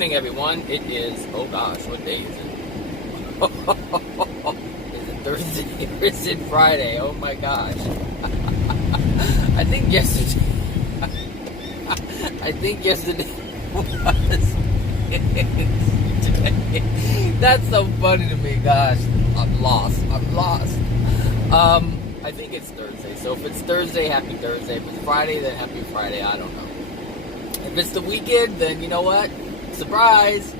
morning, everyone. It is, oh gosh, what day is it? Is it Thursday or is it Friday? Oh my gosh. I think yesterday was today. That's so funny to me. Gosh, I'm lost. I think it's Thursday. So if it's Thursday, happy Thursday. If it's Friday, then happy Friday. I don't know. If it's the weekend, then you know what? Surprise!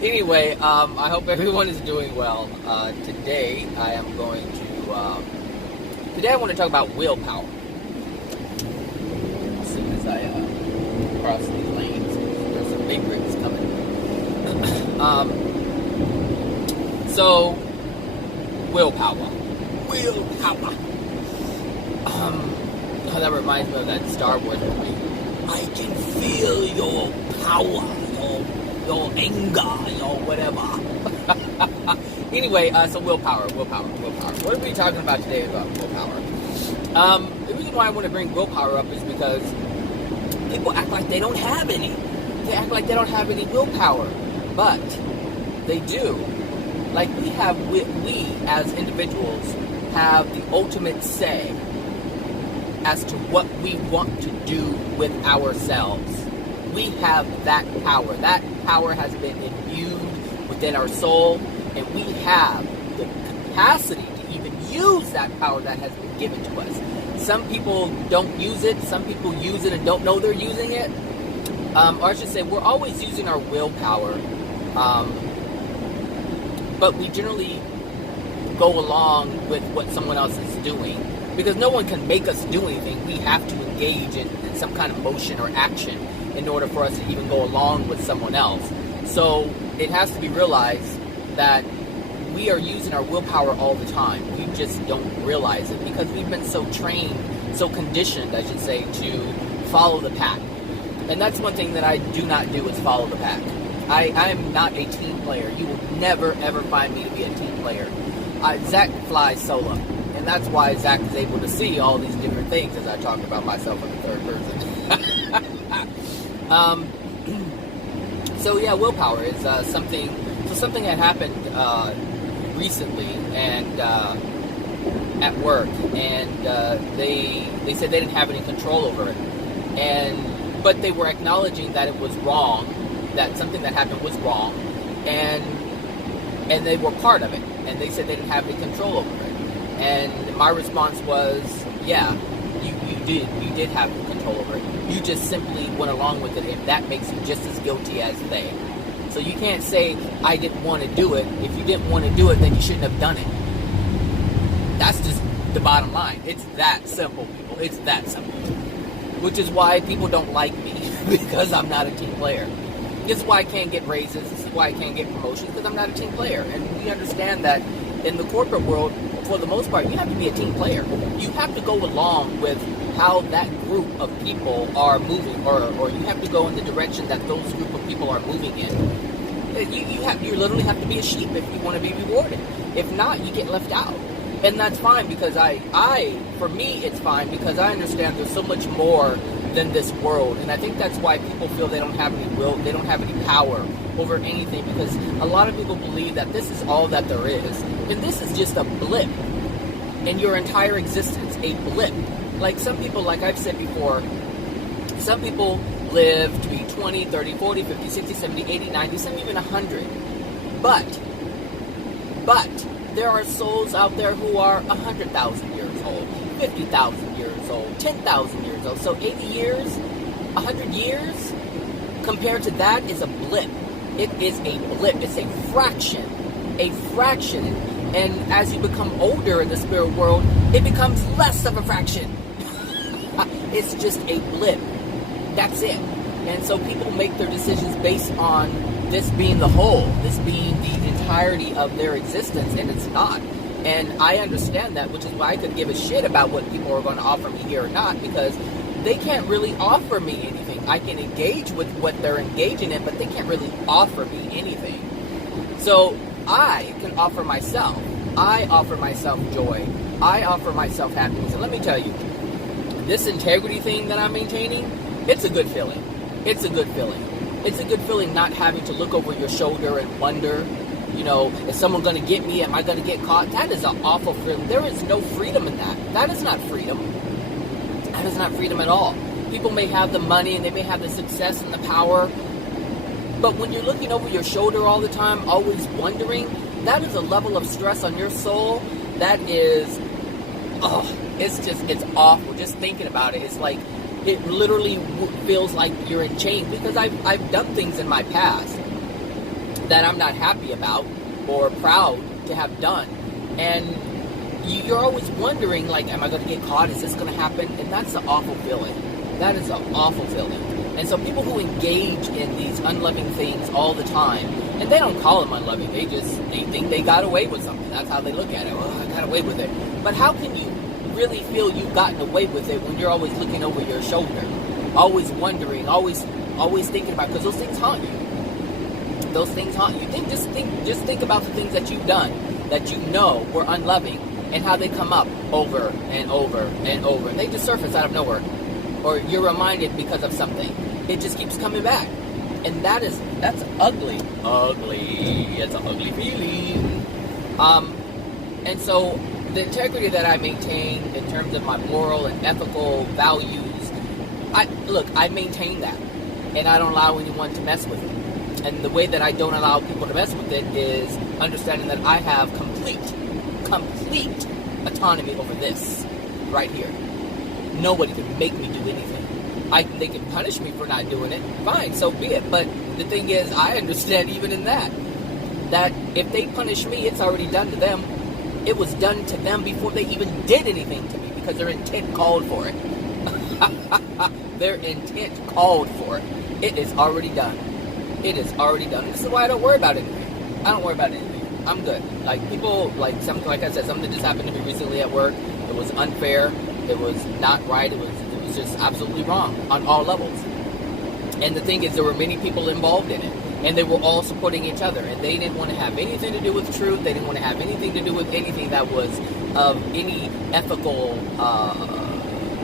Anyway, I hope everyone is doing well. Today I want to talk about willpower. As soon as I cross these lanes, there's some big rigs coming. So, willpower. That reminds me of that Star Wars movie. I can feel your power, your anger, your whatever. Anyway, so willpower. What are we talking about today about willpower? The reason why I want to bring willpower up is because people act like they don't have any. They act like they don't have any willpower, but they do. Like we as individuals have the ultimate say as to what we want to do with ourselves. We have that power. That power has been imbued within our soul, and we have the capacity to even use that power that has been given to us. Some people don't use it. Some people use it and don't know they're using it. Or I should say, we're always using our willpower, but we generally go along with what someone else is doing. Because no one can make us do anything. We have to engage in some kind of motion or action in order for us to even go along with someone else. So it has to be realized that we are using our willpower all the time. We just don't realize it because we've been so trained, so conditioned, I should say, to follow the pack. And that's one thing that I do not do is follow the pack. I am not a team player. You will never, ever find me to be a team player. Zach flies solo. And that's why Zach is able to see all these different things as I talk about myself in the third person. So yeah, willpower is something that happened recently and at work, and they said they didn't have any control over it, but they were acknowledging that it was wrong, that something that happened was wrong, and they were part of it, and they said they didn't have any control over it. And my response was, yeah, you did have control over it. You just simply went along with it, and that makes you just as guilty as they. So you can't say, I didn't want to do it. If you didn't want to do it, then you shouldn't have done it. That's just the bottom line. It's that simple, people. It's that simple. Which is why people don't like me, because I'm not a team player. This is why I can't get raises. This is why I can't get promotions, because I'm not a team player. And we understand that in the corporate world, for the most part, you have to be a team player. You have to go along with how that group of people are moving, or you have to go in the direction that those group of people are moving in. You literally have to be a sheep if you want to be rewarded. If not, you get left out. And that's fine, because for me, it's fine, because I understand there's so much more than this world. And I think that's why people feel they don't have any will, they don't have any power over anything, because a lot of people believe that this is all that there is. And this is just a blip in your entire existence, a blip. Like some people, like I've said before, some people live to be 20, 30, 40, 50, 60, 70, 80, 90, some even 100. But there are souls out there who are 100,000 years old, 50,000 years old, 10,000 years old. So 80 years, 100 years, compared to that is a blip. It is a blip. It's a fraction. And as you become older in the spirit world, it becomes less of a fraction. It's just a blip. That's it. And so people make their decisions based on this being the whole, this being the entirety of their existence, and it's not. And I understand that, which is why I could give a shit about what people are going to offer me here or not, because they can't really offer me anything. I can engage with what they're engaging in, but they can't really offer me anything. So I can offer myself. I offer myself joy. I offer myself happiness. And let me tell you, this integrity thing that I'm maintaining, it's a good feeling. it's a good feeling. It's a good feeling not having to look over your shoulder and wonder, you know, is someone going to get me? Am I going to get caught? That is an awful feeling. There is no freedom in that. That is not freedom. That is not freedom at all. People may have the money and they may have the success and the power, but when you're looking over your shoulder all the time, always wondering, that is a level of stress on your soul that is, it's awful. Just thinking about it, it's like, it literally feels like you're in chains, because I've done things in my past that I'm not happy about or proud to have done, and you're always wondering, like, am I going to get caught? Is this going to happen? And that's an awful feeling. That is an awful feeling. And so people who engage in these unloving things all the time, and they don't call them unloving, they think they got away with something. That's how they look at it. Well, I got away with it. But how can you really feel you've gotten away with it when you're always looking over your shoulder, always wondering, always thinking about, because those things haunt you. Those things haunt you. Just think about the things that you've done that you know were unloving, and how they come up over and over and over, and they just surface out of nowhere, or you're reminded because of something. It just keeps coming back, and that's ugly. It's an ugly feeling. And so the integrity that I maintain in terms of my moral and ethical values, I maintain that, and I don't allow anyone to mess with it. And the way that I don't allow people to mess with it is understanding that I have complete autonomy over this right here. Nobody can make me do anything. They can punish me for not doing it. Fine, so be it. But the thing is, I understand even in that if they punish me, it's already done to them. It was done to them before they even did anything to me, because their intent called for it. Their intent called for it. It is already done. It is already done. This is why I don't worry about anything. I don't worry about anything. I'm good. Like, people, like I said, something just happened to me recently at work. It was unfair. It was not right. It was just absolutely wrong on all levels. And the thing is, there were many people involved in it, and they were all supporting each other, and they didn't want to have anything to do with truth. They didn't want to have anything to do with anything that was of any ethical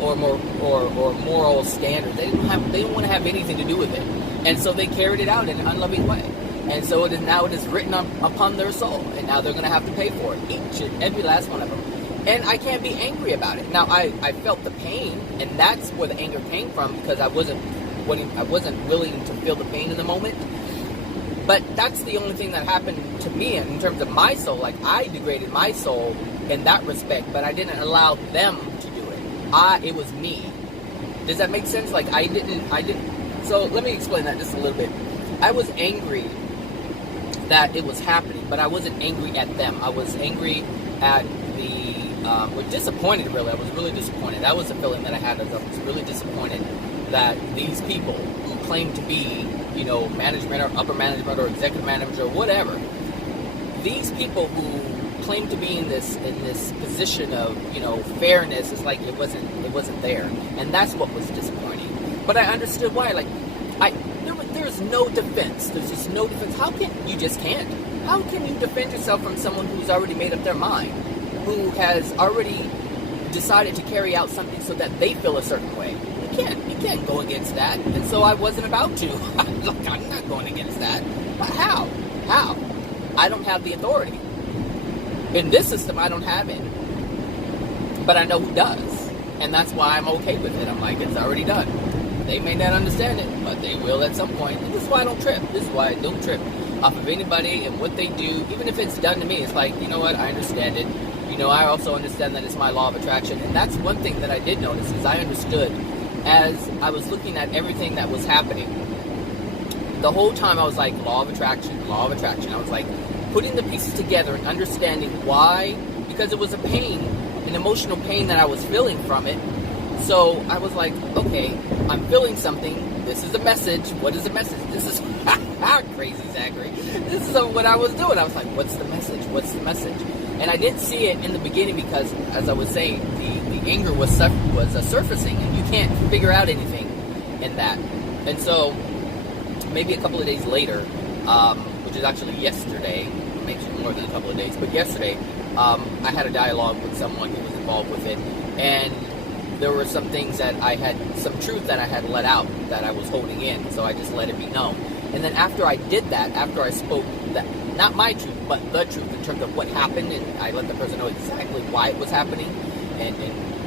or moral standard. They didn't want to have anything to do with it, and so they carried it out in an unloving way. And so it is written upon their soul, and now they're going to have to pay for it, each and every last one of them. And I can't be angry about it. Now, I felt the pain, and that's where the anger came from, because I wasn't willing to feel the pain in the moment. But that's the only thing that happened to me in terms of my soul. Like, I degraded my soul in that respect, but I didn't allow them to do it. It was me. Does that make sense? Like, I didn't. So let me explain that just a little bit. I was angry that it was happening, but I wasn't angry at them. I was angry at disappointed, really. I was really disappointed. That was the feeling that I had. I was really disappointed that these people who claim to be, you know, management or upper management or executive manager or whatever, these people who claim to be in this position of, you know, fairness, it's like it wasn't there. And that's what was disappointing. But I understood why. Like, there's no defense. There's just no defense. How can you defend yourself from someone who's already made up their mind, who has already decided to carry out something so that they feel a certain way? You can't go against that. And so I wasn't about to. Look, I'm not going against that. But how? I don't have the authority. In this system, I don't have it. But I know who does. And that's why I'm okay with it. I'm like, it's already done. They may not understand it, but they will at some point. And this is why I don't trip. This is why I don't trip off of anybody and what they do. Even if it's done to me, it's like, you know what, I understand it. You know, I also understand that it's my law of attraction. And that's one thing that I did notice, is I understood as I was looking at everything that was happening. The whole time I was like, law of attraction, law of attraction. I was like putting the pieces together and understanding why, because it was a pain, an emotional pain that I was feeling from it. So I was like, okay, I'm feeling something. This is a message. What is the message? This is crazy, Zachary. This is what I was doing. I was like, what's the message? What's the message? And I didn't see it in the beginning because, as I was saying, the anger was surfacing, and you can't figure out anything in that. And so maybe a couple of days later, which is actually yesterday, maybe more than a couple of days, but yesterday, I had a dialogue with someone who was involved with it, and there were some things that I had, some truth that I had let out that I was holding in, so I just let it be known. And then after I did that, after I spoke that, not my truth, but the truth in terms of what happened, and I let the person know exactly why it was happening, and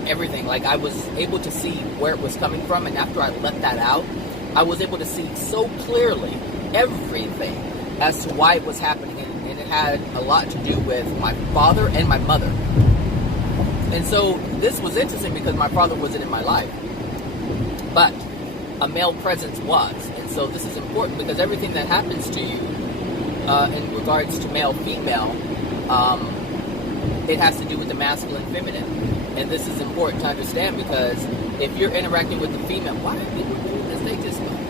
everything, like I was able to see where it was coming from, and after I let that out, I was able to see so clearly everything as to why it was happening, and it had a lot to do with my father and my mother. And so this was interesting because my father wasn't in my life, but a male presence was. And so this is important because everything that happens to you in regards to male, female, it has to do with the masculine, feminine. And this is important to understand because if you're interacting with the female, why are people doing this?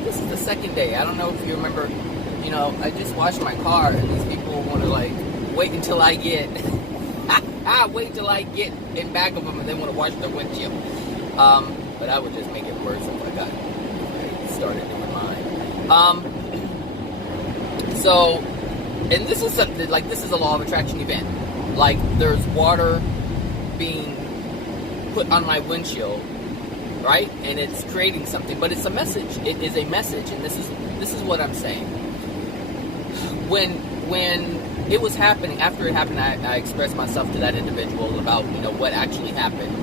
This is the second day. I don't know if you remember, I just washed my car and these people want to wait until I get in back of them and they want to wash the windshield. But I would just make it worse if I started doing mine. So, and this is something, this is a law of attraction event. There's water being put on my windshield, right? And it's creating something, but it's a message. It is a message, and this is what I'm saying. When it was happening, after it happened, I expressed myself to that individual about, what actually happened.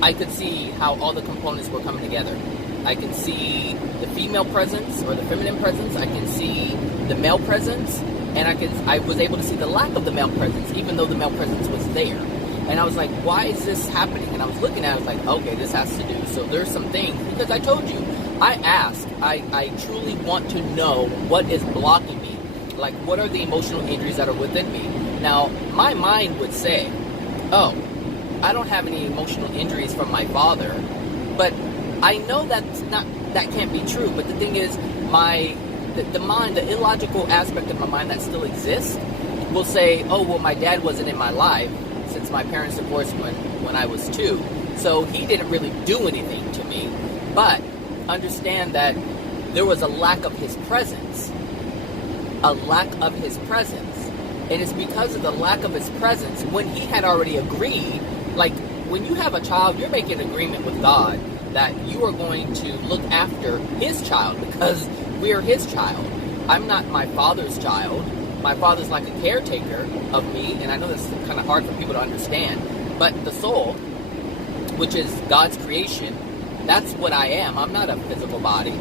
I could see how all the components were coming together. I can see the female presence or the feminine presence. I can see the male presence, and I was able to see the lack of the male presence, even though the male presence was there. And I was like, why is this happening? And I was looking at it, I was like, okay, this has to do. So there's some things, because I told you, I ask, I truly want to know what is blocking me. What are the emotional injuries that are within me? Now, my mind would say, oh, I don't have any emotional injuries from my father, but I know that can't be true. But the thing is, the mind, the illogical aspect of my mind that still exists, will say, oh, well, my dad wasn't in my life since my parents divorced when I was 2, so he didn't really do anything to me. But understand that there was a lack of his presence. A lack of his presence. And it's because of the lack of his presence, when he had already agreed, when you have a child, you're making an agreement with God that you are going to look after his child because we're his child. I'm not my father's child. My father's like a caretaker of me, and I know that's kind of hard for people to understand, but the soul, which is God's creation, that's what I am. I'm not a physical body.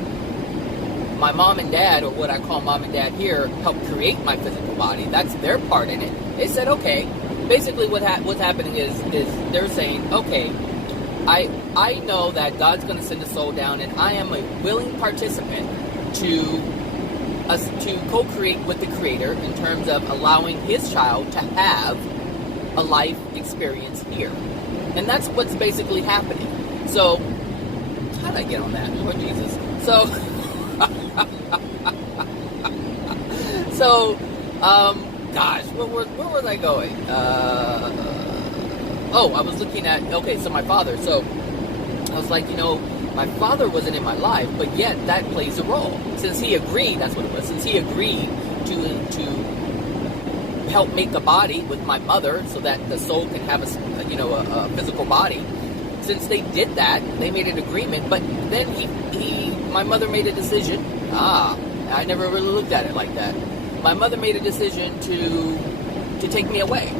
My mom and dad, or what I call mom and dad here, helped create my physical body. That's their part in it. They said, okay, basically what's happening is they're saying, okay, I know that God's going to send a soul down, and I am a willing participant to co-create with the Creator in terms of allowing his child to have a life experience here. And that's what's basically happening. So, how did I get on that? Lord Jesus. Gosh, where was I going? I was looking at, okay, so my father. So, I was like, my father wasn't in my life, but yet that plays a role. Since he agreed, that's what it was, since he agreed to help make a body with my mother so that the soul can have a physical body, since they did that, they made an agreement, but then my mother made a decision. I never really looked at it like that. My mother made a decision to take me away.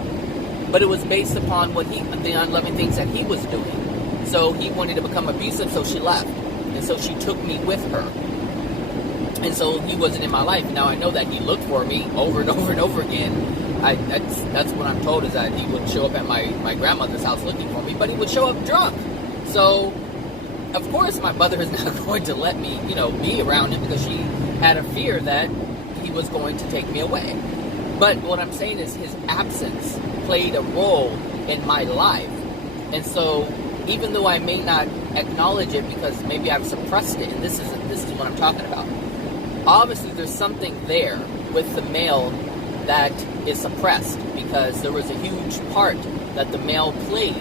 But it was based upon the unloving things that he was doing. So he wanted to become abusive, so she left. And so she took me with her. And so he wasn't in my life. Now I know that he looked for me over and over and over again. That's what I'm told, is that he would show up at my grandmother's house looking for me, but he would show up drunk. So, of course, my mother is not going to let me, be around him because she had a fear that he was going to take me away. But what I'm saying is his absence played a role in my life. And so, even though I may not acknowledge it because maybe I've suppressed it, and this is what I'm talking about. Obviously, there's something there with the male that is suppressed because there was a huge part that the male played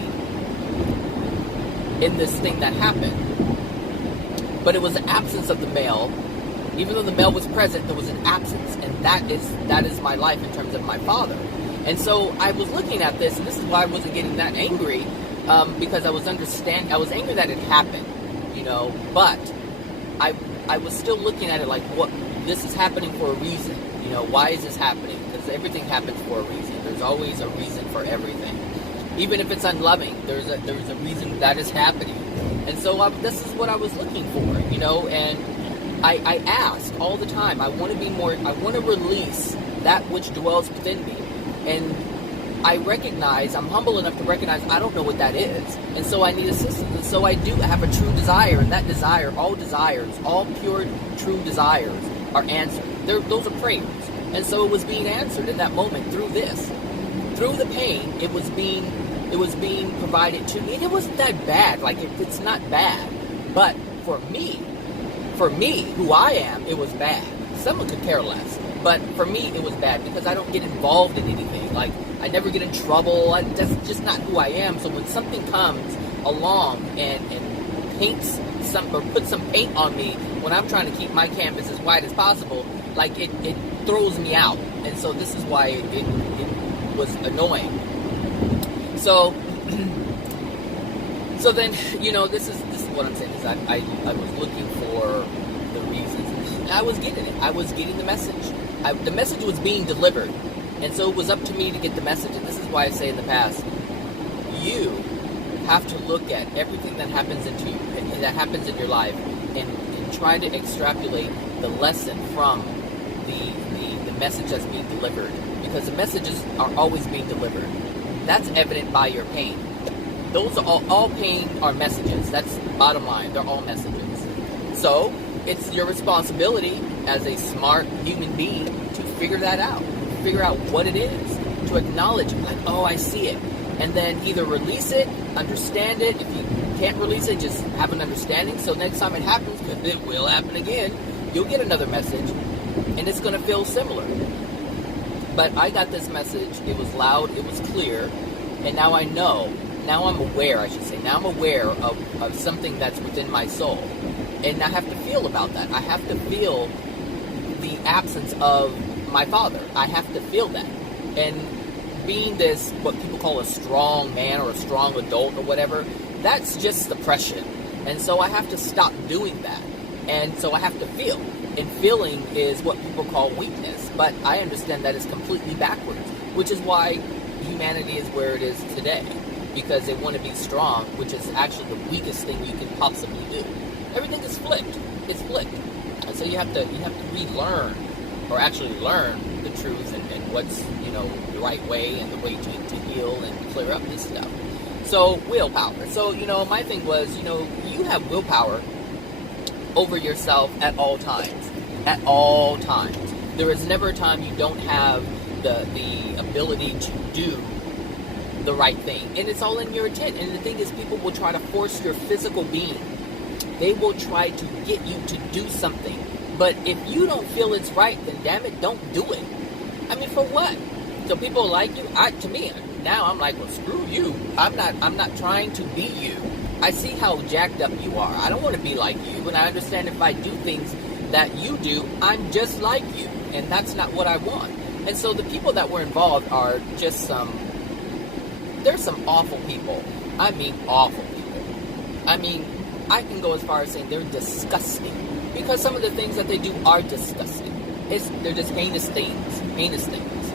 in this thing that happened. But it was the absence of the male. Even though the male was present, there was an absence, and that is my life in terms of my father. And so I was looking at this, and this is why I wasn't getting that angry, because I was angry that it happened, you know, but I was still looking at it like, what, this is happening for a reason, you know, why is this happening? Because everything happens for a reason. There's always a reason for everything. Even if it's unloving, there's a reason that is happening. And so this is what I was looking for, you know, and I ask all the time, I want to release that which dwells within me. And I'm humble enough to recognize I don't know what that is. And so I need assistance. And so I do have a true desire, and that desire, all pure, true desires are answered. Those are prayers. And so it was being answered in that moment through this. Through the pain, it was being provided to me. And it wasn't that bad. Like, it's not bad. But for me, who I am, it was bad. Someone could care less. But for me, it was bad because I don't get involved in anything. Like, I never get in trouble. That's just not who I am. So when something comes along and paints or puts some paint on me when I'm trying to keep my canvas as wide as possible, like, it throws me out. And so this is why it was annoying. So then, you know, this is what I'm saying, is I was looking for the reasons. And I was getting it. I was getting the message. The message was being delivered. And so it was up to me to get the message. And this is why I say in the past, you have to look at everything that happens that happens in your life and try to extrapolate the lesson from the message that's being delivered. Because the messages are always being delivered. That's evident by your pain. Those are all pain are messages. That's the bottom line. They're all messages. So it's your responsibility as a smart human being to figure that out. Figure out what it is. To acknowledge it. Like, oh, I see it. And then either release it, understand it. If you can't release it, just have an understanding. So next time it happens, because it will happen again, you'll get another message. And it's going to feel similar. But I got this message. It was loud. It was clear. And now I know. Now I'm aware, I should say. Now I'm aware of something that's within my soul. And I have to feel about that. I have to feel the absence of my father. I have to feel that. And being this, what people call a strong man or a strong adult or whatever, that's just suppression. And so I have to stop doing that. And so I have to feel. And feeling is what people call weakness. But I understand that is completely backwards. Which is why humanity is where it is today. Because they want to be strong, which is actually the weakest thing you can possibly do. Everything is flipped. It's flipped. And so you have to relearn, or actually learn the truth and what's, you know, the right way and the way to heal and clear up this stuff. So, willpower. So, you know, my thing was, you know, you have willpower over yourself at all times. At all times. There is never a time you don't have the ability to do the right thing. And it's all in your intent. And the thing is, people will try to force your physical being. They will try to get you to do something. But if you don't feel it's right, then damn it, don't do it. I mean, for what? So people like you? To me, now I'm like, well, screw you. I'm not trying to be you. I see how jacked up you are. I don't want to be like you. And I understand if I do things that you do, I'm just like you. And that's not what I want. And so the people that were involved are just there's some awful people. I mean, awful people. I mean, I can go as far as saying they're disgusting. Because some of the things that they do are disgusting. They're just heinous things. Heinous things.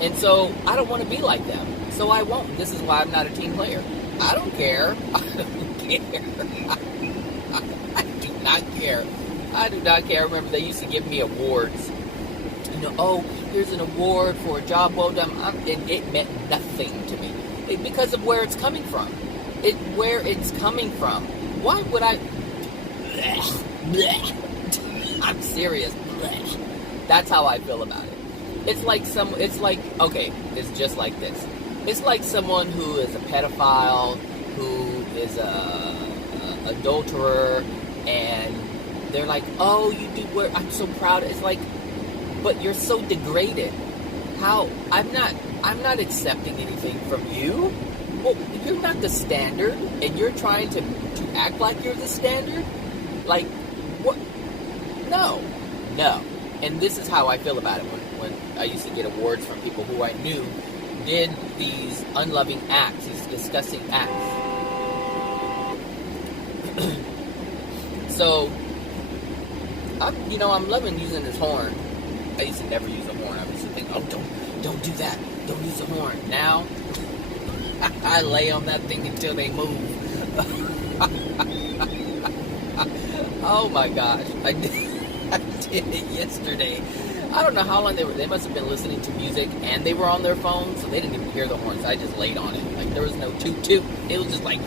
And so, I don't want to be like them. So I won't. This is why I'm not a team player. I don't care. I don't care. I do not care. I do not care. I remember they used to give me awards. You know, oh, here's an award for a job well done. It meant nothing to me. Because of where it's coming from. Where it's coming from. Why would I... Blech, blech. I'm serious. Blech. That's how I feel about it. It's like, okay, it's just like this. It's like someone who is a pedophile, who is a adulterer, and they're like, oh, you do work, I'm so proud. It's like, but you're so degraded. How? I'm not accepting anything from you. Well, you're not the standard, and you're trying to act like you're the standard? Like, what? No. And this is how I feel about it when I used to get awards from people who I knew did these unloving acts, these disgusting acts. So, I'm loving using this horn. I used to never use a horn. I used to think, oh, don't do that. Don't use a horn. Now, I lay on that thing until they move. Oh my gosh. I did it yesterday. I don't know how long they must have been listening to music and they were on their phone, so they didn't even hear the horns. I just laid on it. Like, there was no toot toot. It was just like,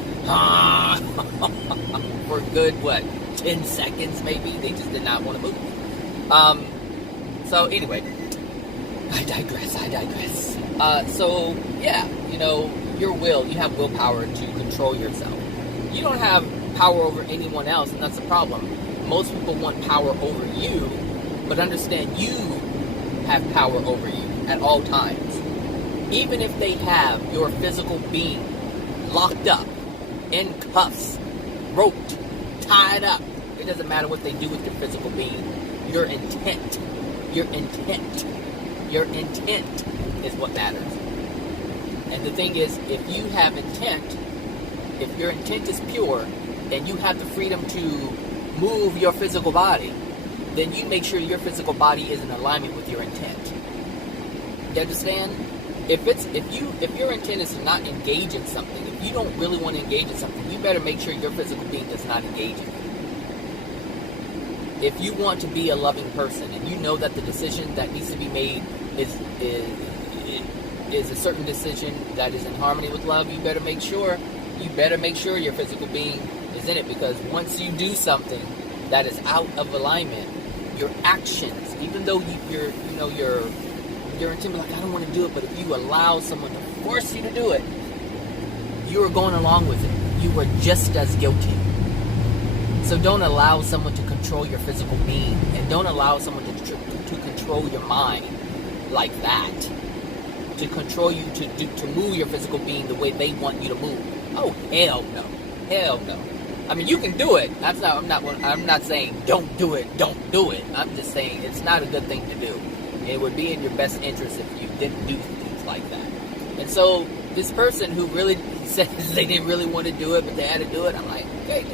for good, 10 seconds maybe. They just did not want to move. So anyway, I digress. So yeah, your will, you have willpower to control yourself. You don't have power over anyone else, and that's the problem. Most people want power over you, but understand you have power over you at all times. Even if they have your physical being locked up, in cuffs, roped, tied up, it doesn't matter what they do with your physical being. Your intent is what matters. And the thing is, if you have intent, if your intent is pure, and you have the freedom to move your physical body, then you make sure your physical body is in alignment with your intent. You understand? If your intent is to not engage in something, if you don't really want to engage in something, you better make sure your physical being does not engage in it. If you want to be a loving person, and you know that the decision that needs to be made is a certain decision that is in harmony with love, you better make sure your physical being is in it, because once you do something that is out of alignment, your actions, even though your intent be like, I don't want to do it, but if you allow someone to force you to do it, you are going along with it. You are just as guilty. So don't allow someone to control your physical being, and don't allow someone to control your mind like that. To control you to move your physical being the way they want you to move. Oh, hell no. Hell no. I mean, you can do it. I'm not saying don't do it. I'm just saying it's not a good thing to do. It would be in your best interest if you didn't do things like that. And so this person who really says they didn't really want to do it, but they had to do it, I'm like, okay.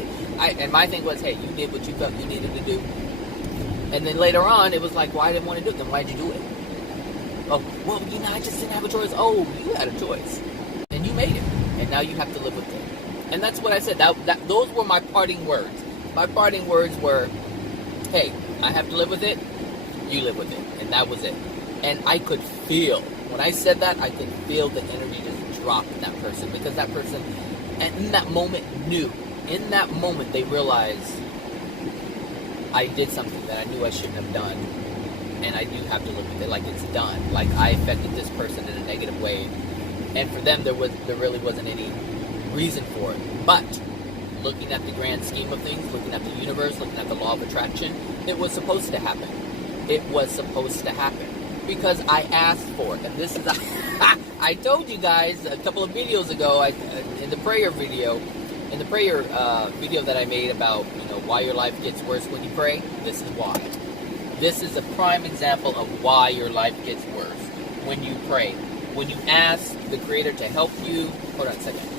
And my thing was, hey, you did what you felt you needed to do. And then later on, it was like, well, I didn't want to do it. Then why'd you do it? Oh, well, I just didn't have a choice. Oh, you had a choice. And you made it. And now you have to live with it. And that's what I said. Those were my parting words. My parting words were, hey, I have to live with it. You live with it. And that was it. And I could feel, when I said that, I could feel the energy just drop in that person. Because that person, and in that moment, knew. In that moment, they realized I did something that I knew I shouldn't have done. And I do have to live with it. Like, it's done. Like, I affected this person in a negative way. And for them, there really wasn't any reason for it. But looking at the grand scheme of things, looking at the universe, looking at the law of attraction, it was supposed to happen. It was supposed to happen because I asked for it. And this is I told you guys a couple of videos ago, in the prayer video that I made about why your life gets worse when you pray. This is why. This is a prime example of why your life gets worse when you pray. When you ask the Creator to help you. Hold on a second.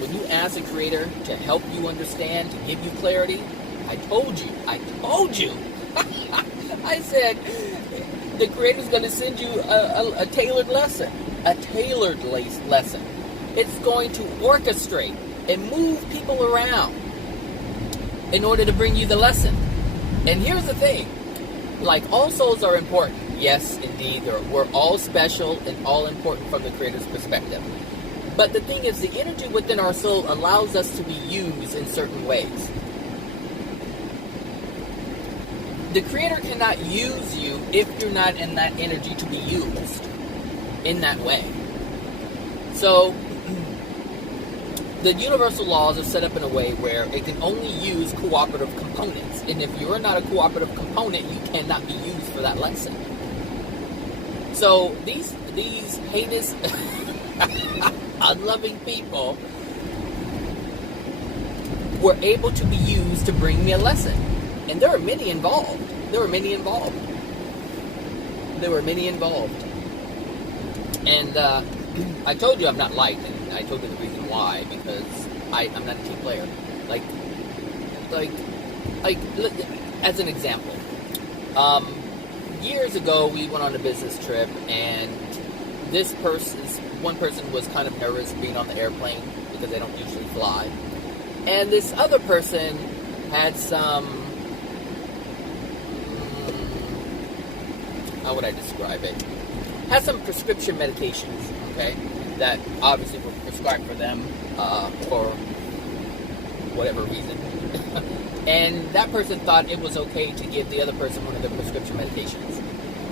When you ask the Creator to help you understand, to give you clarity, I told you. I said, the Creator's going to send you a tailored lesson. A tailored lesson. It's going to orchestrate and move people around in order to bring you the lesson. And here's the thing. Like, all souls are important. Yes, indeed. We're all special and all important from the Creator's perspective. But the thing is, the energy within our soul allows us to be used in certain ways. The Creator cannot use you if you're not in that energy to be used in that way. So, the universal laws are set up in a way where it can only use cooperative components. And if you're not a cooperative component, you cannot be used for that lesson. So, these heinous, unloving people were able to be used to bring me a lesson. And there were many involved. And I told you I'm not liked, and I told you the reason why, because I'm not a team player. Like, look, as an example, years ago we went on a business trip, and one person was kind of nervous being on the airplane because they don't usually fly, and this other person had some, how would I describe it? Has some prescription medications, okay, that obviously were prescribed for them for whatever reason. And that person thought it was okay to give the other person one of their prescription medications.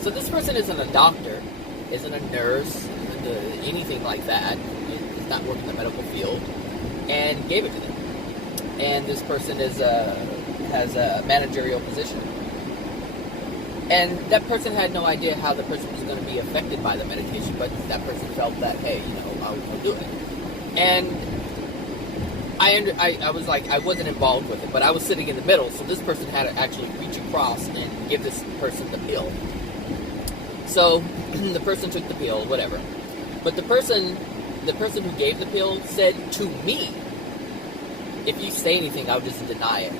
So this person isn't a doctor, isn't a nurse, isn't anything like that, is not working in the medical field, and gave it to them. And this person has a managerial position. And that person had no idea how the person was going to be affected by the medication, but that person felt that, hey, I'll do it. And I was like, I wasn't involved with it, but I was sitting in the middle, so this person had to actually reach across and give this person the pill. So the person took the pill, whatever. But the person who gave the pill said to me, if you say anything, I'll just deny it.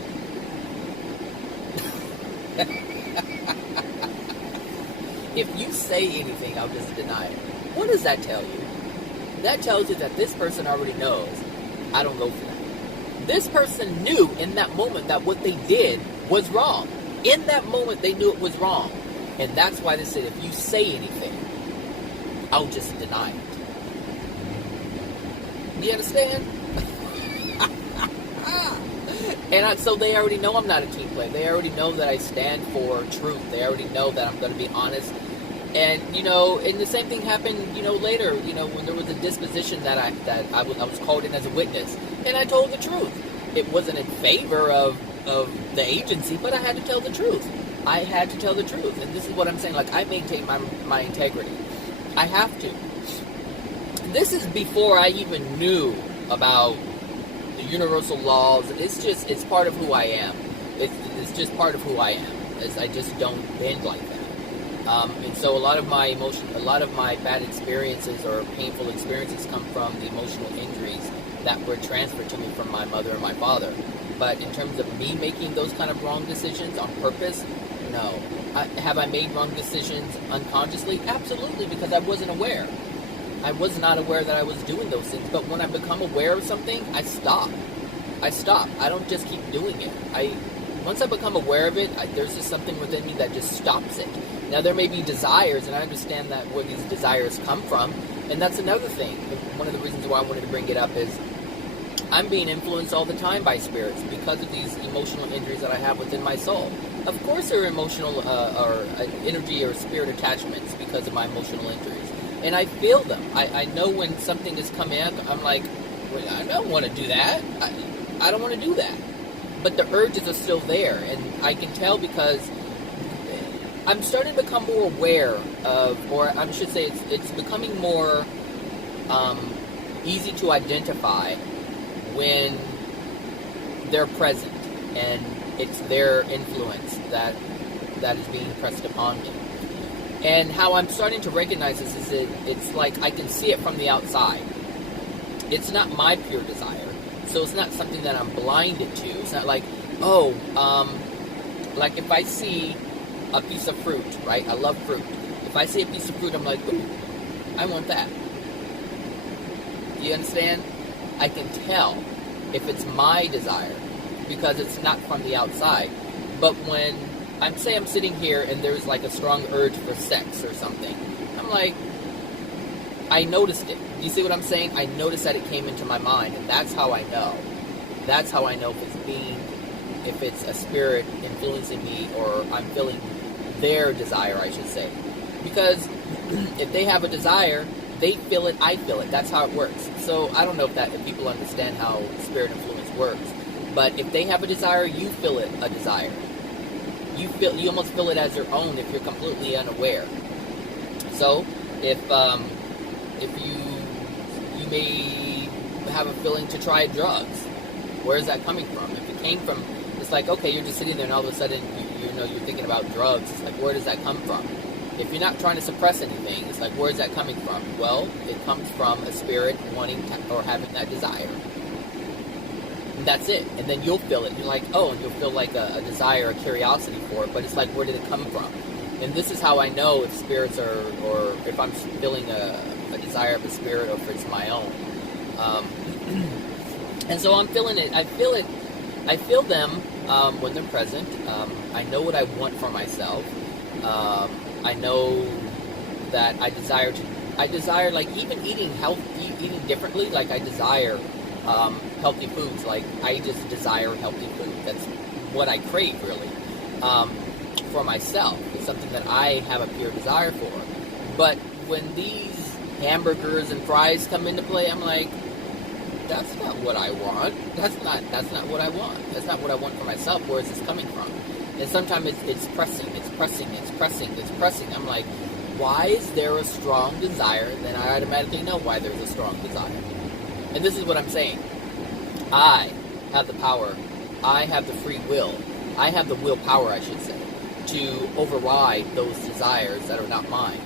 If you say anything, I'll just deny it. What does that tell you? That tells you that this person already knows I don't go for that. This person knew in that moment that what they did was wrong. In that moment, they knew it was wrong. And that's why they said, if you say anything, I'll just deny it. Do you understand? And so they already know I'm not a team player. They already know that I stand for truth. They already know that I'm going to be honest. And, and the same thing happened, later, when there was a disposition that I was called in as a witness. And I told the truth. It wasn't in favor of the agency, but I had to tell the truth. I had to tell the truth. And this is what I'm saying. Like, I maintain my integrity. I have to. This is before I even knew about the universal laws. It's part of who I am. It's just part of who I am. I just don't bend like that. And so a lot of my bad experiences or painful experiences come from the emotional injuries that were transferred to me from my mother and my father. But in terms of me making those kind of wrong decisions on purpose, no. Have I made wrong decisions unconsciously? Absolutely, because I wasn't aware. I was not aware that I was doing those things. But when I become aware of something, I stop. I don't just keep doing it. Once I become aware of it, there's just something within me that just stops it. Now, there may be desires, and I understand that where these desires come from, and that's another thing. One of the reasons why I wanted to bring it up is I'm being influenced all the time by spirits because of these emotional injuries that I have within my soul. Of course, there are emotional or energy or spirit attachments because of my emotional injuries, and I feel them. I know when something is coming up, I'm like, well, I don't want to do that. I don't want to do that. But the urges are still there, and I can tell because I'm starting to become more aware of, or I should say it's becoming more easy to identify when they're present, and it's their influence that is being pressed upon me. And how I'm starting to recognize this is that it's like I can see it from the outside. It's not my pure desire. So it's not something that I'm blinded to. It's not like, like if I see a piece of fruit, right? I love fruit. If I see a piece of fruit, I'm like, ooh, I want that. Do you understand? I can tell if it's my desire because it's not from the outside. But when I'm sitting here and there's like a strong urge for sex or something, I'm like, I noticed it. Do you see what I'm saying? I noticed that it came into my mind, and that's how I know. That's how I know if it's a spirit influencing me, or I'm feeling their desire, I should say. Because if they have a desire, they feel it, I feel it. That's how it works. So I don't know if people understand how spirit influence works. But if they have a desire, you feel it a desire. You almost feel it as your own if you're completely unaware. So if you may have a feeling to try drugs, where is that coming from? If it came from the It's like, okay, you're just sitting there and all of a sudden, you're thinking about drugs. It's like, where does that come from? If you're not trying to suppress anything, it's like, where's that coming from? Well, it comes from a spirit wanting or having that desire. And that's it. And then you'll feel it. You're like, oh, and you'll feel like a desire, a curiosity for it. But it's like, where did it come from? And this is how I know if spirits are, or if I'm feeling a desire of a spirit, or if it's my own. And so I'm feeling it. I feel them when they're present. I know what I want for myself. I know that I desire like even eating differently. Like I desire healthy foods. Like I just desire healthy food. That's what I crave really for myself. It's something that I have a pure desire for. But when these hamburgers and fries come into play, I'm like, that's not what I want. That's not what I want. That's not what I want for myself. Where is this coming from? And sometimes it's pressing. I'm like, why is there a strong desire? Then I automatically know why there's a strong desire. And this is what I'm saying. I have the power. I have the free will. I have the willpower, I should say, to override those desires that are not mine.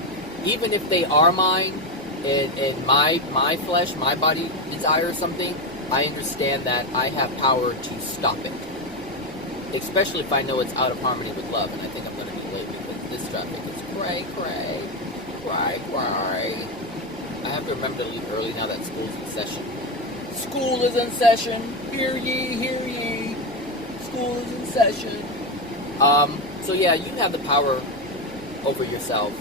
Even if they are mine, and my flesh, my body desires something, I understand that I have power to stop it. Especially if I know it's out of harmony with love. And I think I'm going to be late because this traffic is cray. I have to remember to leave early now that school's in session. School is in session. Hear ye. School is in session. So yeah, you have the power over yourself.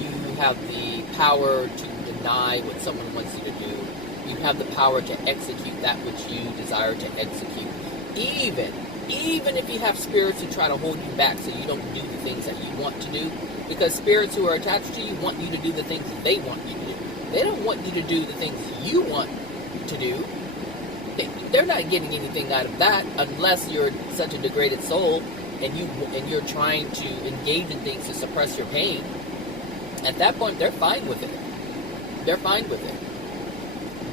You have the power to deny what someone wants you to do. You have the power to execute that which you desire to execute. Even if you have spirits who try to hold you back so you don't do the things that you want to do, because spirits who are attached to you want you to do the things they want you to do. They don't want you to do the things you want to do. They're not getting anything out of that unless you're such a degraded soul and you're trying to engage in things to suppress your pain. At that point, they're fine with it.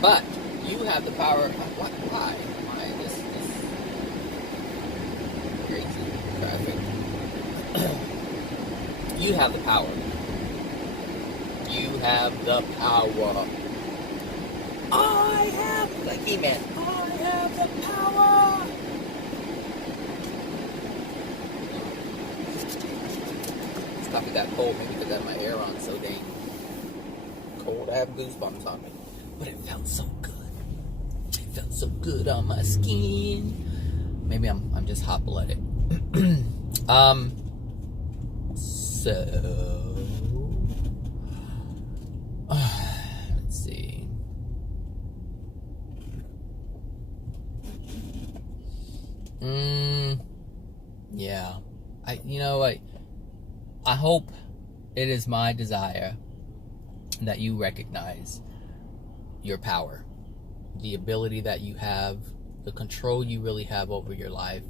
But you have the power. Why? This crazy traffic. You have the power. You have the power. I have, like He-Man, I have the power. This coffee got cold, maybe because I had my hair on so dang cold. I have goosebumps on me. But it felt so good. It felt so good on my skin. Maybe I'm just hot-blooded. So let's see. Yeah. I hope it is my desire that you recognize your power, the ability that you have, the control you really have over your life.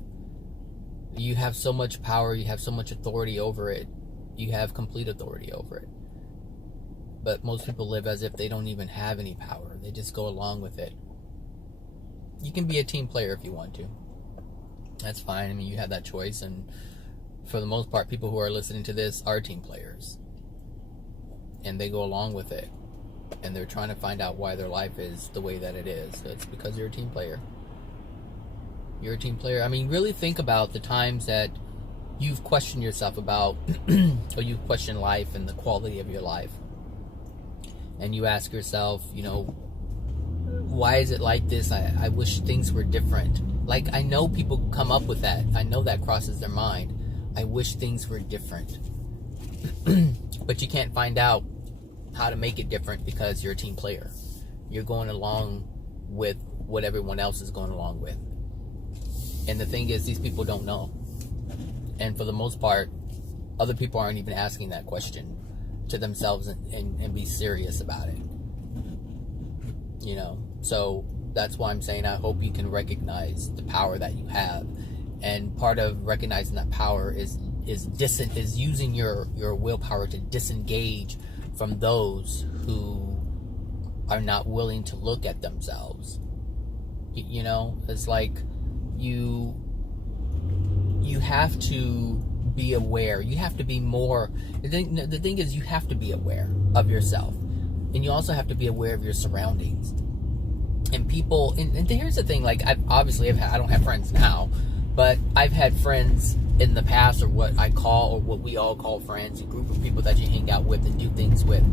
You have so much power, you have so much authority over it. You have complete authority over it. But most people live as if they don't even have any power. They just go along with it. You can be a team player if you want to. That's fine. I mean, you have that choice. And for the most part, people who are listening to this are team players. And they go along with it. And they're trying to find out why their life is the way that it is. So it's because you're a team player. You're a team player. I mean, really think about the times that you've questioned yourself about, or you've questioned life and the quality of your life. And you ask yourself, why is it like this? I wish things were different. Like, I know people come up with that. I know that crosses their mind. I wish things were different. But you can't find out how to make it different because you're a team player. You're going along with what everyone else is going along with. And the thing is, these people don't know. And for the most part, other people aren't even asking that question to themselves and be serious about it. So that's why I'm saying I hope you can recognize the power that you have. And part of recognizing that power is using your willpower to disengage from those who are not willing to look at themselves. It's like you you have to be aware. You have to be more. The thing is, you have to be aware of yourself, and you also have to be aware of your surroundings. And people, and here's the thing, like, I don't have friends now, but I've had friends in the past, or what I call, or what we all call friends, a group of people that you hang out with and do things with.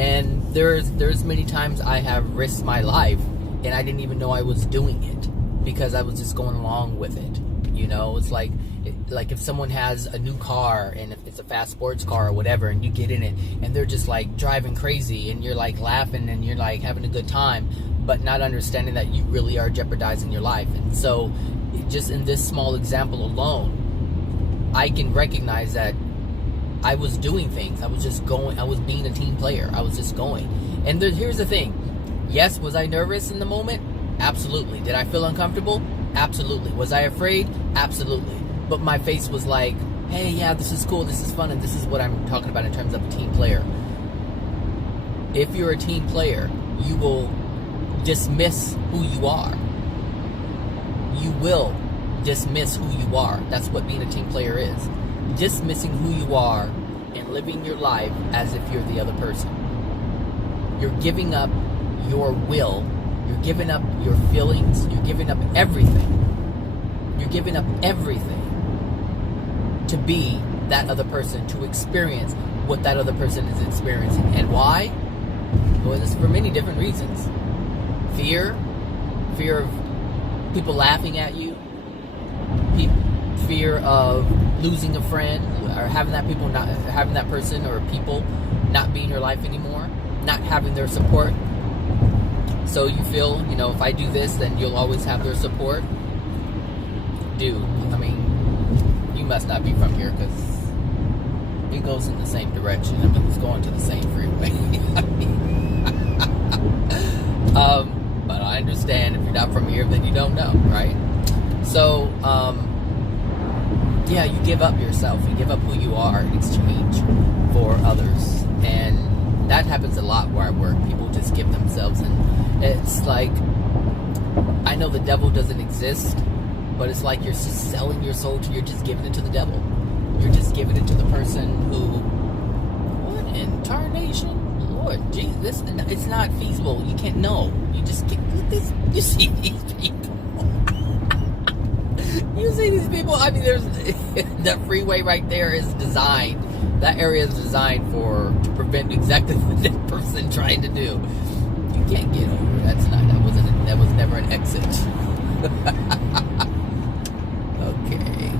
And there's many times I have risked my life, and I didn't even know I was doing it, because I was just going along with it. You know, it's like if someone has a new car, and if it's a fast sports car or whatever, and you get in it, and they're just like driving crazy, and you're like laughing, and you're like having a good time, but not understanding that you really are jeopardizing your life. And so, just in this small example alone, I can recognize that I was doing things. I was just going. I was being a team player. I was just going. And here's the thing. Yes, was I nervous in the moment? Absolutely. Did I feel uncomfortable? Absolutely. Was I afraid? Absolutely. But my face was like, hey, yeah, this is cool. This is fun. And this is what I'm talking about in terms of a team player. If you're a team player, you will dismiss who you are. You will dismiss who you are. That's what being a team player is. Dismissing who you are and living your life as if you're the other person. You're giving up your will. You're giving up your feelings. You're giving up everything. You're giving up everything to be that other person, to experience what that other person is experiencing. And why? Well, it's for many different reasons. Fear of people laughing at you, fear of losing a friend, or having that person or people not be in your life anymore, not having their support. So you feel, if I do this, then you'll always have their support. Dude, I mean, you must not be from here, because it goes in the same direction. I mean, it's going to the same freeway. But I understand, if you're not from here, then you don't know, right? So, yeah, you give up yourself. You give up who you are in exchange for others. And that happens a lot where I work. People just give themselves, and it's like, I know the devil doesn't exist, but it's like you're just selling your soul you're just giving it to the devil. You're just giving it to the person who, what in tarnation? Lord Jesus, it's not feasible. You can't know. You just get this. You see these people. You see these people. I mean, there's the freeway right there is designed. That area is designed to prevent exactly what that person trying to do. You can't get over. That was never an exit. Okay.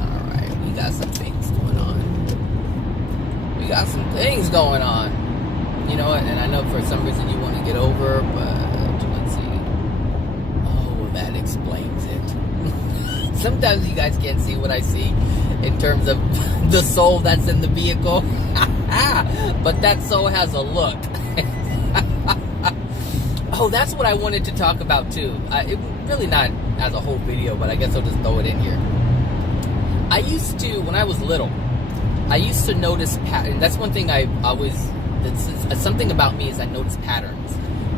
All right. We got some things going on. You know what? And I know for some reason you want to get over, but let's see. Oh, that explains it. Sometimes you guys can't see what I see in terms of the soul that's in the vehicle. But that soul has a look. Oh, that's what I wanted to talk about too. It really not as a whole video, but I guess I'll just throw it in here. I used to, when I was little, I used to notice patterns. That's one thing something about me is I notice patterns.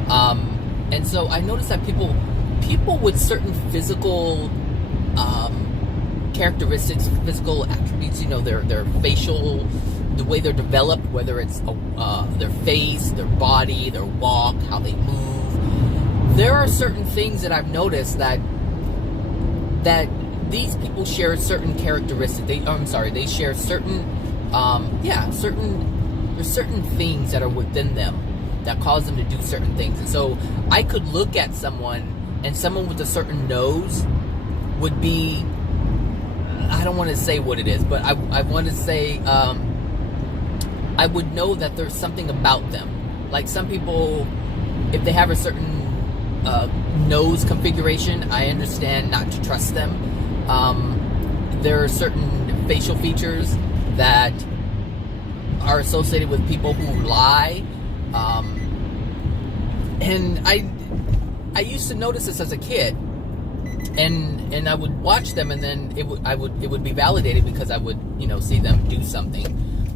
And so I noticed that people with certain physical characteristics, physical attributes, their facial, the way they're developed, whether it's their face, their body, their walk, how they move. There are certain things that I've noticed that these people share certain characteristics. They share certain, there's certain things that are within them that cause them to do certain things. And so I could look at someone, and someone with a certain nose would be, I don't want to say what it is, but I want to say, I would know that there's something about them. Like some people, if they have a certain nose configuration, I understand not to trust them. There are certain facial features that are associated with people who lie. And I used to notice this as a kid, and I would watch them, and then it would be validated because I would see them do something,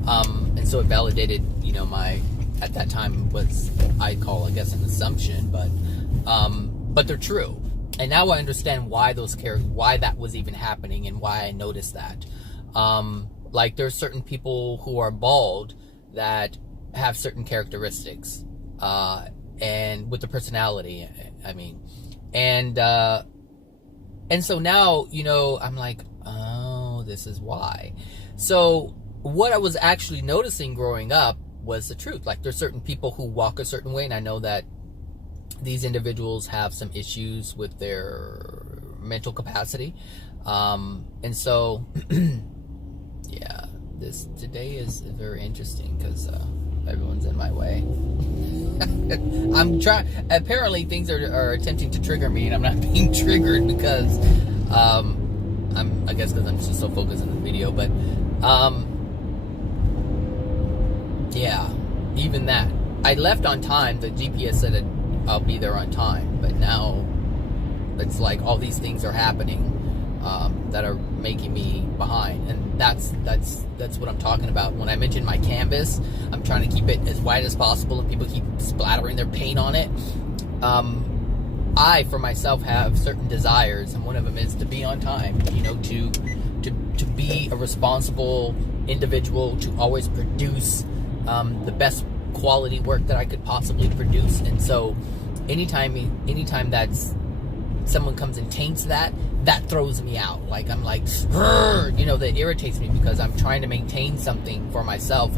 and so it validated my, at that time, was I call, I guess, an assumption, but they're true. And now I understand why why that was even happening and why I noticed that. Like there's certain people who are bald that have certain characteristics, and with the personality, I mean, and so now, you know, I'm like, oh, this is why. So what I was actually noticing growing up was the truth. Like there's certain people who walk a certain way, and I know that these individuals have some issues with their mental capacity. And so, yeah, today is very interesting because everyone's in my way. Apparently things are attempting to trigger me, and I'm not being triggered because, I guess because I'm just so focused on the video, but, yeah, even that. I left on time. The GPS said I'll be there on time, but now it's like all these things are happening that are making me behind, and that's what I'm talking about. When I mentioned my canvas, I'm trying to keep it as wide as possible, and people keep splattering their paint on it. I, for myself, have certain desires, and one of them is to be on time. You know, to be a responsible individual, to always produce the best quality work that I could possibly produce. And so anytime that's someone comes and taints that throws me out. Like I'm like, you know, that irritates me because I'm trying to maintain something for myself,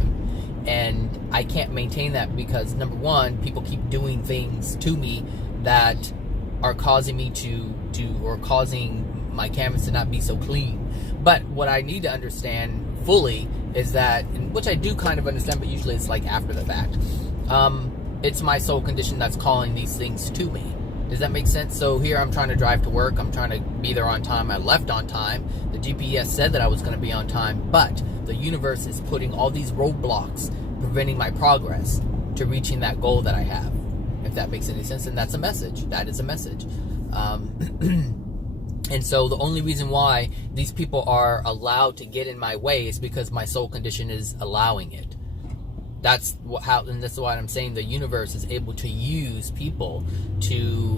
and I can't maintain that because, number one, people keep doing things to me that are causing me or causing my canvas to not be so clean. But what I need to understand fully is that, which I do kind of understand, but usually it's like after the fact, it's my soul condition that's calling these things to me. Does that make sense? So here I'm trying to drive to work. I'm trying to be there on time. I left on time. The GPS said that I was going to be on time, but the universe is putting all these roadblocks preventing my progress to reaching that goal that I have. If that makes any sense, and that's a message. That is a message. And so the only reason why these people are allowed to get in my way is because my soul condition is allowing it. That's and that's why I'm saying the universe is able to use people to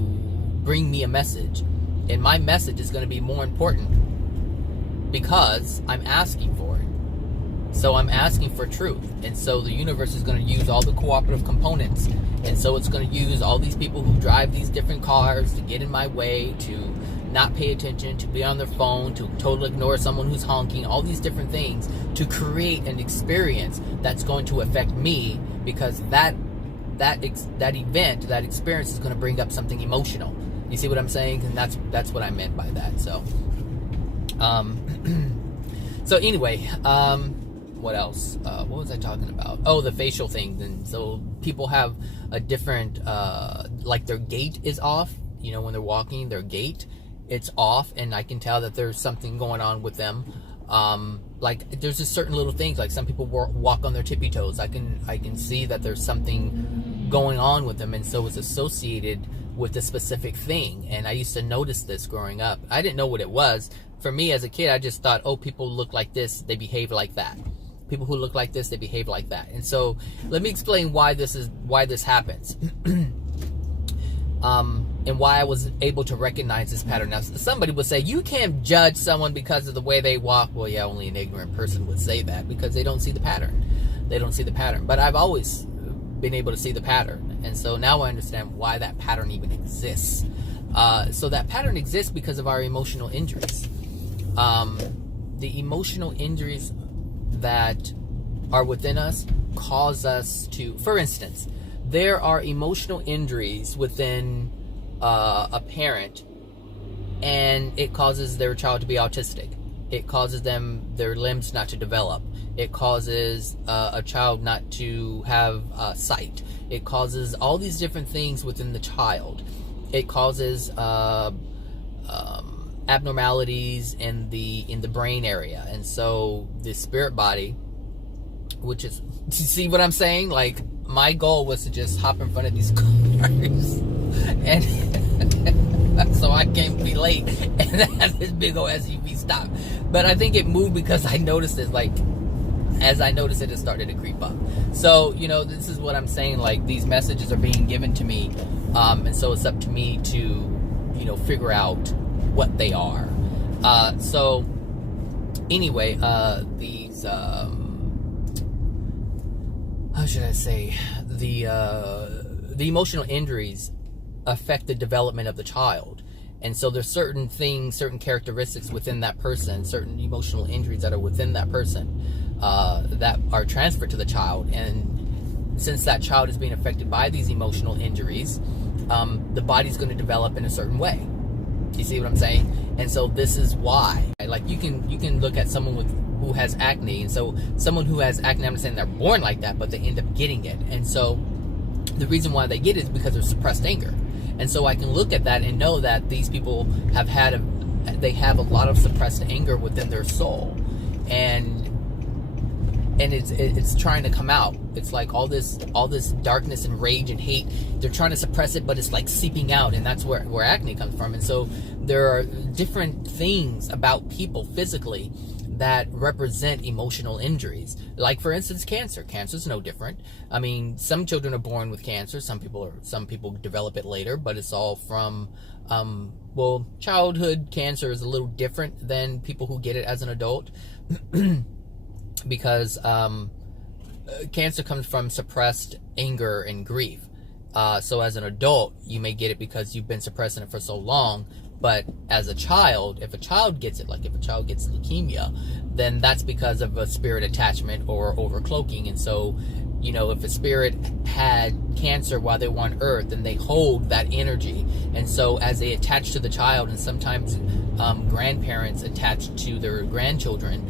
bring me a message. And my message is going to be more important because I'm asking for it. So I'm asking for truth. And so the universe is going to use all the cooperative components. And so it's going to use all these people who drive these different cars to get in my way, to not pay attention, to be on their phone, to totally ignore someone who's honking, all these different things to create an experience that's going to affect me, because that event, that experience is going to bring up something emotional. You see what I'm saying? And that's what I meant by that. So, so anyway, what else? What was I talking about? Oh, the facial thing. And so people have a different, like their gait is off. You know, when they're walking, their gait, it's off, and I can tell that there's something going on with them. Like there's just certain little things, like some people walk on their tippy toes. I can see that there's something going on with them, and so it's associated with a specific thing. And I used to notice this growing up. I didn't know what it was. For me as a kid, I just thought, oh, people look like this, they behave like that. People who look like this, they behave like that. And so let me explain why this happens. And why I was able to recognize this pattern. Now, somebody would say, you can't judge someone because of the way they walk. Well, yeah, only an ignorant person would say that because they don't see the pattern. They don't see the pattern. But I've always been able to see the pattern. And so now I understand why that pattern even exists. So that pattern exists because of our emotional injuries. The emotional injuries that are within us cause us to, for instance, there are emotional injuries within a parent, and it causes their child to be autistic. It causes their limbs not to develop. It causes a child not to have sight. It causes all these different things within the child. It causes abnormalities in the brain area. And so the spirit body, which is, you see what I'm saying? Like, my goal was to just hop in front of these cars and so I can't be late, and have this big old SUV stop. But I think it moved because I noticed it. Like, as I noticed it, it started to creep up. So, you know, this is what I'm saying. Like, these messages are being given to me, and so it's up to me to, figure out what they are. So anyway, these how should I say, the emotional injuries affect the development of the child. And so there's certain things, certain characteristics within that person, certain emotional injuries that are within that person that are transferred to the child. And since that child is being affected by these emotional injuries, the body's going to develop in a certain way. You see what I'm saying? And so this is why, like, you can look at someone who has acne, and so someone who has acne, I'm not saying they're born like that, but they end up getting it. And so the reason why they get it is because of suppressed anger. And so I can look at that and know that these people they have a lot of suppressed anger within their soul, and it's trying to come out. It's like all this darkness and rage and hate. They're trying to suppress it, but it's like seeping out, and that's where acne comes from. And so there are different things about people physically that represent emotional injuries. Like, for instance, cancer. Cancer is no different. I mean, some children are born with cancer. Some people develop it later, but it's all from childhood cancer is a little different than people who get it as an adult. Because cancer comes from suppressed anger and grief. So as an adult, you may get it because you've been suppressing it for so long. But as a child, if a child gets it, like if a child gets leukemia, then that's because of a spirit attachment or overcloaking. And so, if a spirit had cancer while they were on Earth, then they hold that energy. And so as they attach to the child, and sometimes grandparents attach to their grandchildren,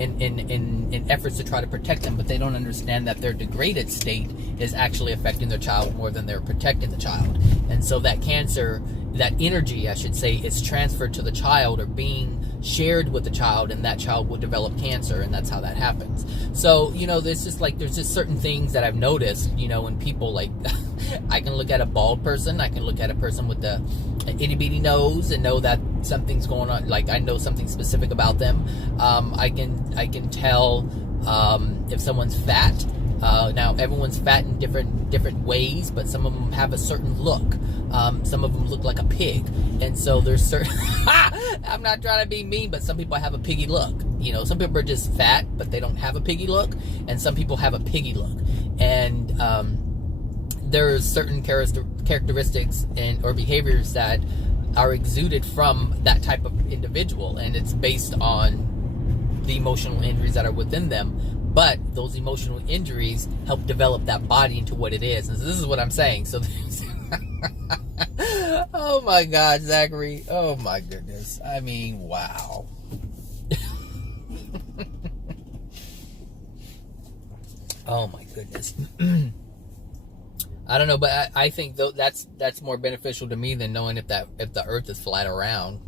in efforts to try to protect them, but they don't understand that their degraded state is actually affecting their child more than they're protecting the child. And so that cancer, that energy, I should say, is transferred to the child or being shared with the child, and that child will develop cancer, and that's how that happens. So, there's just certain things that I've noticed, in people. Like, I can look at a bald person, I can look at a person with an itty bitty nose and know that something's going on. Like, I know something specific about them. I can tell if someone's fat. Now, everyone's fat in different ways, but some of them have a certain look. Some of them look like a pig, and so there's certain. I'm not trying to be mean, but some people have a piggy look. Some people are just fat, but they don't have a piggy look, and some people have a piggy look. And there's certain characteristics or behaviors that are exuded from that type of individual, and it's based on the emotional injuries that are within them. But those emotional injuries help develop that body into what it is. And so this is what I'm saying. So, oh my God, Zachary. Oh my goodness. I mean, wow. Oh my goodness. I don't know, but I think that's more beneficial to me than knowing if the Earth is flat or round.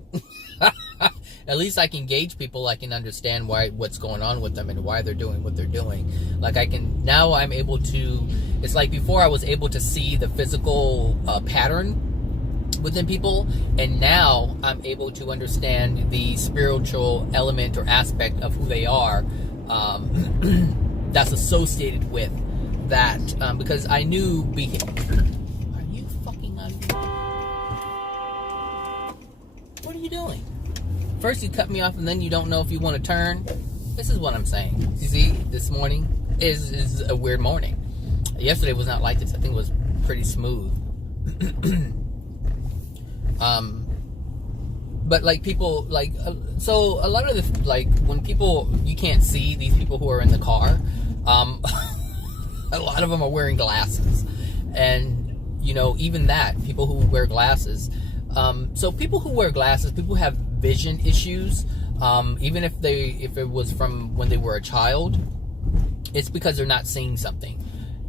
At least I can gauge people. I can understand what's going on with them and why they're doing what they're doing. Like, now I'm able to. It's like before I was able to see the physical pattern within people, and now I'm able to understand the spiritual element or aspect of who they are that's associated with that, because I knew. Are you fucking on? What are you doing? First you cut me off, and then you don't know if you want to turn. This is what I'm saying. You see, this morning is a weird morning. Yesterday was not like this. I think it was pretty smooth. But like people, like, so a lot of the, like, when people, you can't see these people who are in the car, a lot of them are wearing glasses. And, even that, people who wear glasses. So people who wear glasses, people who have vision issues, even if it was from when they were a child, it's because they're not seeing something.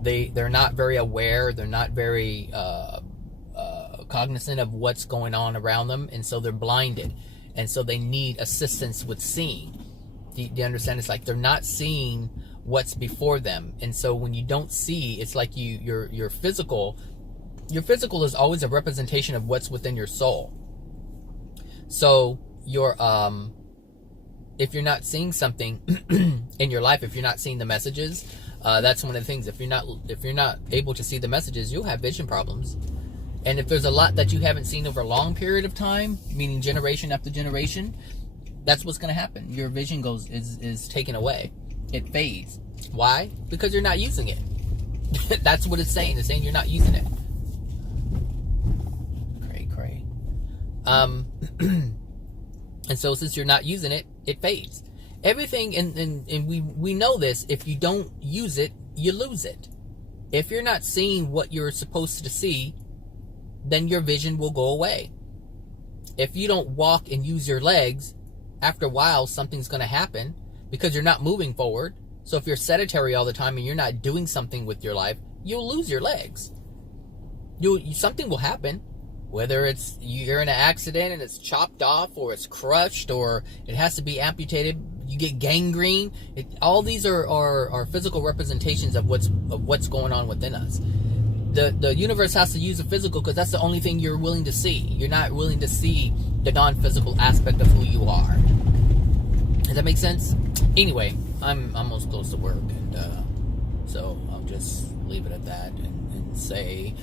They're not very aware. They're not very cognizant of what's going on around them, and so they're blinded, and so they need assistance with seeing. Do you understand? It's like they're not seeing what's before them, and so when you don't see, it's like your physical is always a representation of what's within your soul. So if you're not seeing something in your life, if you're not seeing the messages, that's one of the things. If you're not able to see the messages, you'll have vision problems. And if there's a lot that you haven't seen over a long period of time, meaning generation after generation, that's what's going to happen. Your vision is taken away. It fades. Why? Because you're not using it. That's what it's saying. It's saying you're not using it. Cray. And so since you're not using it, it fades. Everything, and we know this, if you don't use it, you lose it. If you're not seeing what you're supposed to see, then your vision will go away. If you don't walk and use your legs, after a while, something's going to happen because you're not moving forward. So if you're sedentary all the time and you're not doing something with your life, you'll lose your legs. Something will happen. Whether it's you're in an accident and it's chopped off, or it's crushed, or it has to be amputated, you get gangrene. All these are physical representations of what's going on within us. The universe has to use the physical because that's the only thing you're willing to see. You're not willing to see the non-physical aspect of who you are. Does that make sense? Anyway, I'm almost close to work, and so I'll just leave it at that and say,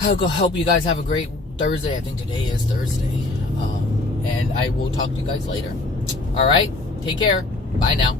I'll go help you guys have a great Thursday. I think today is Thursday. And I will talk to you guys later. All right? Take care. Bye now.